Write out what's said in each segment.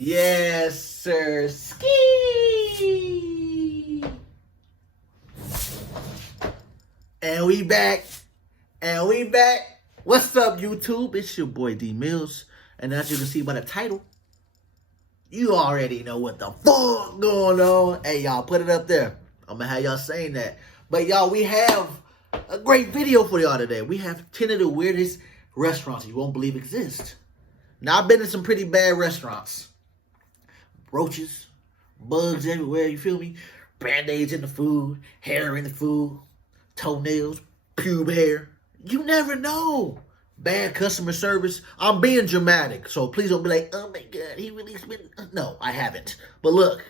Yes, sir. Ski. And we back. And we back. What's up, YouTube? It's your boy D Mills. And as you can see by the title, you already know what the fuck going on. Hey, y'all, put it up there. I'm gonna have y'all saying that. But y'all, we have a great video for y'all today. We have 10 of the weirdest restaurants you won't believe exist. Now, I've been in some pretty bad restaurants. Roaches, bugs everywhere, you feel me? Band-aids in the food, hair in the food, toenails, pube hair. You never know. Bad customer service. I'm being dramatic, so please don't be like, oh my God, he really spent... No, I haven't. But look,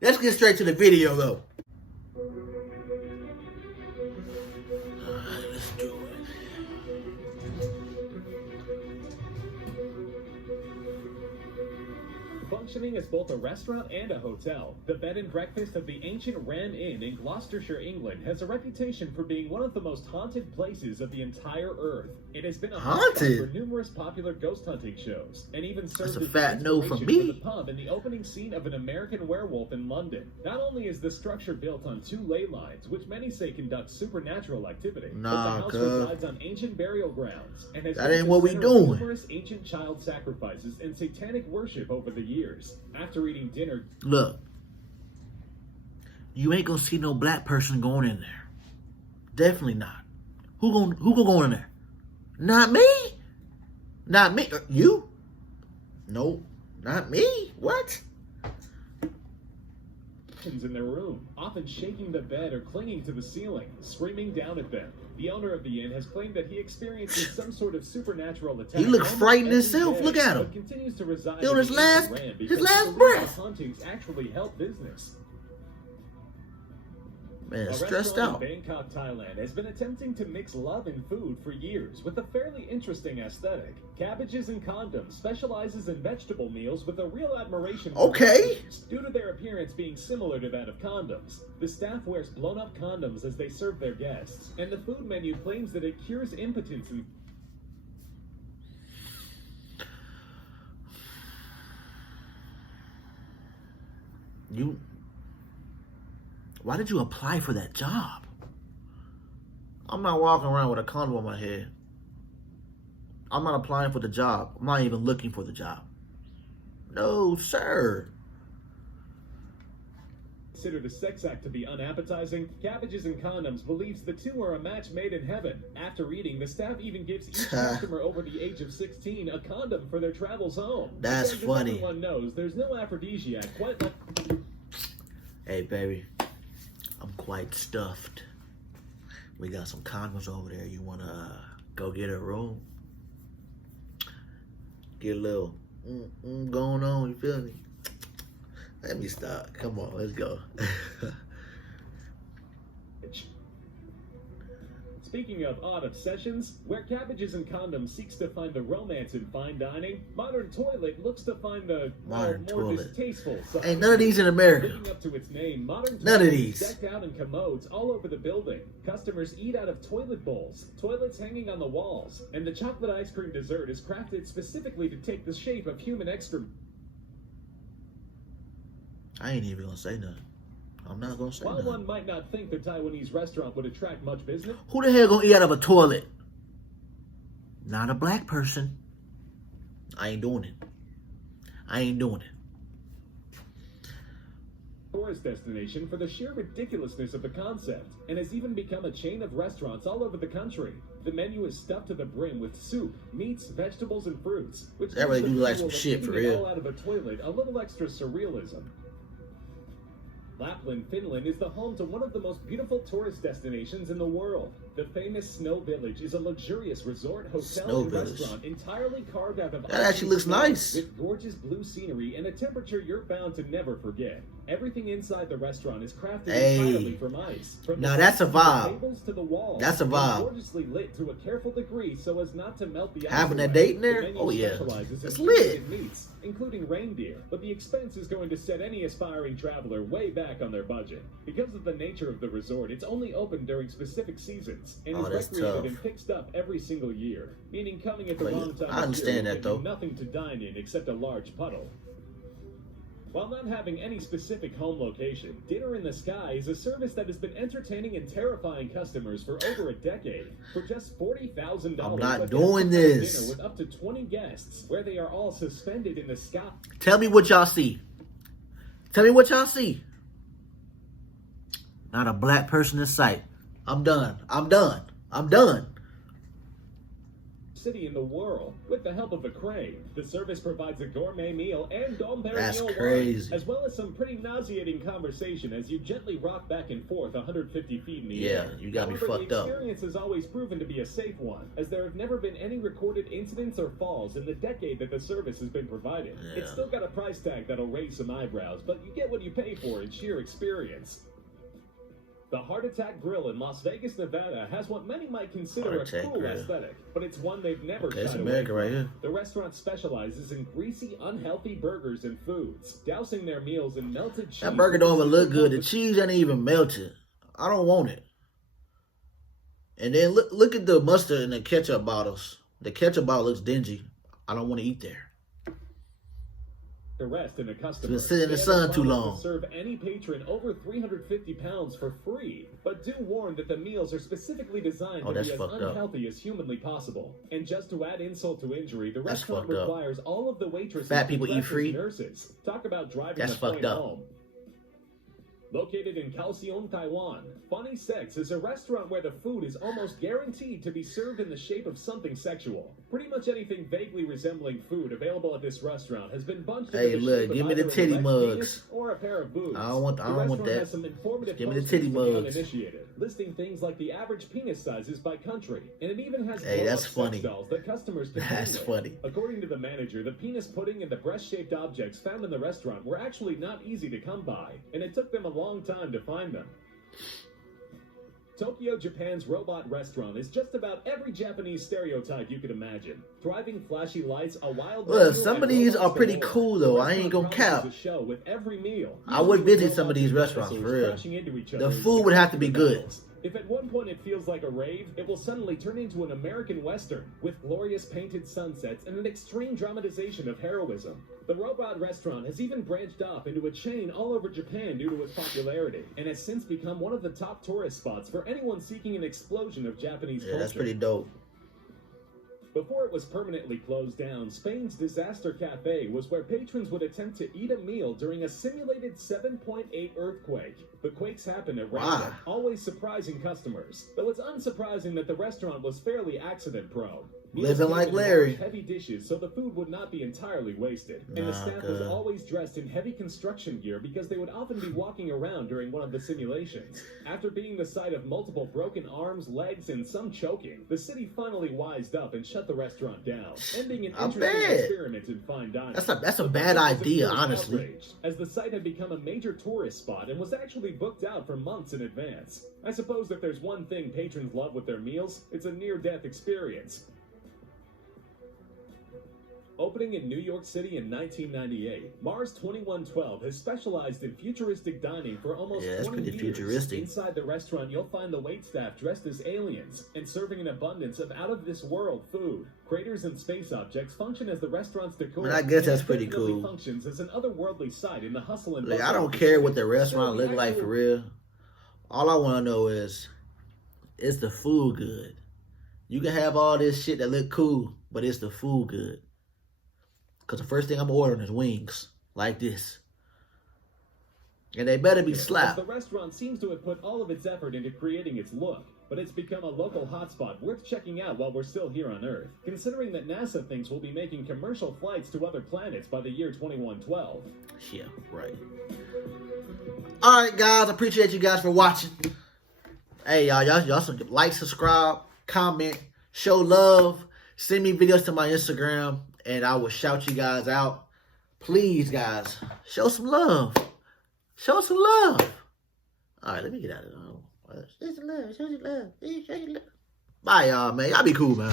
let's get straight to the video, though. Let's do it. Functioning as both a restaurant and a hotel, the bed and breakfast of the ancient Ram Inn in Gloucestershire, England, has a reputation for being one of the most haunted places of the entire earth. It has been a hotspot for numerous popular ghost hunting shows, and even served as fat no for me. For the pub in the opening scene of An American Werewolf in London. Not only is the structure built on 2 ley lines, which many say conduct supernatural activity, but the house resides on ancient burial grounds, and has that ain't what we doing. Numerous ancient child sacrifices and satanic worship over the years. After eating dinner, look, you ain't gonna see no black person going in there. Definitely not. Who gonna go in there? Not me. Not me. You? Nope. Not me. What? in their room, often shaking the bed or clinging to the ceiling, screaming down at them. The owner of the inn has claimed that he experiences some sort of supernatural attack. He looks frightened himself. Look at him. Continues to reside on his last breath. Hauntings actually help business. Man, stressed out. Bangkok, Thailand has been attempting to mix love and food for years with a fairly interesting aesthetic. Cabbages and Condoms specializes in vegetable meals with a real admiration for due to their appearance being similar to that of condoms. The staff wears blown-up condoms as they serve their guests, and the food menu claims that it cures impotence and Why did you apply for that job? I'm not walking around with a condom on my head. I'm not applying for the job. I'm not even looking for the job. No, sir. Considered a sex act to be unappetizing, Cabbages and Condoms believes the two are a match made in heaven. After eating, the staff even gives each customer over the age of 16 a condom for their travels home. That's funny. Everyone knows there's no aphrodisiac quite like... Hey, baby. I'm quite stuffed. We got some condoms over there. You wanna go get a room? Get a little going on, you feel me? Let me stop. Come on, let's go. Speaking of odd obsessions, where Cabbages and Condoms seeks to find the romance in fine dining, Modern Toilet looks to find the more distasteful side. Ain't none of these in America. Living up to its name, Modern None Toilet of these. is decked out in commodes all over the building. Customers eat out of toilet bowls, toilets hanging on the walls, and the chocolate ice cream dessert is crafted specifically to take the shape of human excrement. I ain't even gonna say nothing. I'm not gonna say nothing. While one might not think the Taiwanese restaurant would attract much business, who the hell gonna eat out of a toilet? Not a black person. I ain't doing it. I ain't doing it. Tourist destination for the sheer ridiculousness of the concept, and has even become a chain of restaurants all over the country. The menu is stuffed to the brim with soup, meats, vegetables, and fruits, which that really do like some shit for real. All out of a toilet, a little extra surrealism. Lapland, Finland is the home to one of the most beautiful tourist destinations in the world. The famous Snow Village is a luxurious resort, hotel, and restaurant entirely carved out of that actually looks nice. With gorgeous blue scenery and a temperature you're bound to never forget. Everything inside the restaurant is crafted entirely from ice. Now that's a vibe. Tables to the walls, that's a vibe. Gorgeously lit to a careful degree so as not to melt the ice. Having a date in there? Oh yeah, it's lit. Meats, including reindeer, but the expense is going to set any aspiring traveler way back on their budget. Because of the nature of the resort, it's only open during specific seasons and is recreated and fixed up every single year, meaning coming at the wrong time. I understand that though. Nothing to dine in except a large puddle. While not having any specific home location, Dinner in the Sky is a service that has been entertaining and terrifying customers for over a decade. For just $40,000, I'm not doing this. Dinner with up to 20 guests, where they are all suspended in the sky. Tell me what y'all see. Tell me what y'all see. Not a black person in sight. I'm done. I'm done. I'm done. City in the world with the help of a crane. The service provides a gourmet meal and Dom That's Perignon crazy. wine, as well as some pretty nauseating conversation as you gently rock back and forth 150 feet in the air. Yeah, you got me However, fucked the up. experience has always proven to be a safe one, as there have never been any recorded incidents or falls in the decade that the service has been provided. Yeah. It's still got a price tag that'll raise some eyebrows, but you get what you pay for in sheer experience. The Heart Attack Grill in Las Vegas, Nevada has what many might consider Heart a Attack cool Grill. aesthetic, but it's one they've never Okay, it's shied away America from. right here. The restaurant specializes in greasy, unhealthy burgers and foods, dousing their meals in melted cheese. That burger don't even look good. The cheese ain't even melted. I don't want it. And then look at the mustard and the ketchup bottles. The ketchup bottle looks dingy. I don't want to eat there. To rest in a customer. Been sitting in the They sun have a too promise long. to serve any patron over 350 pounds for free, but do warn that the meals are specifically designed Oh, to that's be as fucked up. unhealthy as humanly possible. And just to add insult to injury, the That's restaurant fucked up. requires all of the waitresses Fat people to eat dress as free? nurses. Talk about driving That's the point fucked up. home. Located in Kaohsiung, Taiwan, Funny Sex is a restaurant where the food is almost guaranteed to be served in the shape of something sexual. Pretty much anything vaguely resembling food available at this restaurant has been bunched Hey, into the look, shape of give me the either an titty erect mugs. penis or a pair of boobs. I don't want The that. restaurant has some informative Give me the posters titty for the mugs. uninitiated, listing things like the average penis sizes by country, and it even has Hey, that's blow-up funny. sex dolls that customers can play That's with. funny. According to the manager, the penis pudding and the breast-shaped objects found in the restaurant were actually not easy to come by, and it took them a long time to find them. Tokyo, Japan's robot restaurant is just about every Japanese stereotype you could imagine. Thriving flashy lights, a wild Well, menu, some and of these robots are pretty galore. cool, though. The I ain't gonna restaurant cap. promises a show with every meal. I would Usually visit with some of these robots and restaurants, for dinosaurs real. crashing into each The other food would have to be in good. battles. If at one point it feels like a rave, it will suddenly turn into an American Western with glorious painted sunsets and an extreme dramatization of heroism. The robot restaurant has even branched off into a chain all over Japan due to its popularity, and has since become one of the top tourist spots for anyone seeking an explosion of Japanese Yeah, culture. that's pretty dope. Before it was permanently closed down, Spain's Disaster Cafe was where patrons would attempt to eat a meal during a simulated 7.8 earthquake. The quakes happened at random, Wow. always surprising customers. Though it's unsurprising that the restaurant was fairly accident-prone. Living like Larry. Heavy dishes, so the food would not be entirely wasted. And the Nah, staff was good. always dressed in heavy construction gear because they would often be walking around during one of the simulations. After being the site of multiple broken arms, legs, and some choking, the city finally wised up and shut the restaurant down, ending an I interesting bet. experiment in fine dining. That's a The bad public was, of idea, course, honestly. outraged, as the site had become a major tourist spot and was actually booked out for months in advance. I suppose if there's one thing patrons love with their meals, it's a near-death experience. Opening in New York City in 1998, Mars 2112 has specialized in futuristic dining for almost Yeah, that's 20 pretty years. futuristic. Inside the restaurant, you'll find the waitstaff dressed as aliens and serving an abundance of out-of-this-world food. Craters and space objects function as the restaurant's decor. I mean, I guess that's and it pretty definitely cool. functions as an otherworldly site in the hustle and Like, I bustle don't of the care city. what the restaurant So the look like for actual- real. All I want to know is the food good? You can have all this shit that look cool, but is the food good? Because the first thing I'm ordering is wings, like this. And they better be As slapped. the restaurant seems to have put all of its effort into creating its look, but it's become a local hotspot worth checking out while we're still here on Earth, considering that NASA thinks we'll be making commercial flights to other planets by the year 2112. Yeah, right. Alright, guys, I appreciate you guys for watching. Hey, y'all some like, subscribe, comment, show love, send me videos to my Instagram, and I will shout you guys out. Please, guys, show some love. Show some love. Alright, let me get out of here. Show some love, show some love, show some love. Bye, y'all, man. Y'all be cool, man.